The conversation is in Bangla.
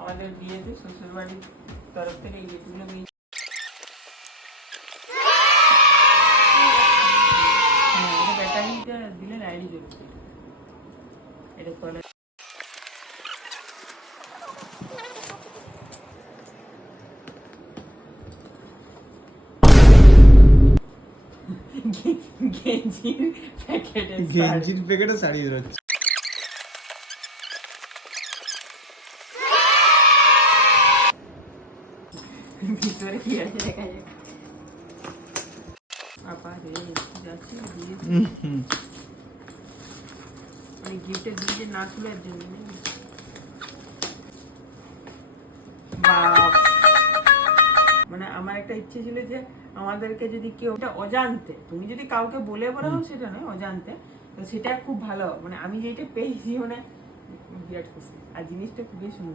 আমাদের বিয়েতে শ্বশুর বাড়ির তরফ থেকে এই গিফটগুলো ব্যাটারিটা দিলে লাইটই জ্বলছে। এটা কলার গেঞ্জির প্যাকেটে শাড়ি বেরোচ্ছে। ভিতরে কি আছে দেখা যায়। আপা রে যাচ্ছি দিয়ে মানে গিফটের জিনিস না খোলার জন্য মানে আমার একটা ইচ্ছে ছিল যে আমাদেরকে যদি কেউ অজান্তে, তুমি যদি কাউকে বলে বলো সেটা নয়, অজান্তে, তো সেটা খুব ভালো। মানে আমি যেটা পেয়েছি মানে বিরাট খুশি, আর জিনিসটা খুবই সুন্দর।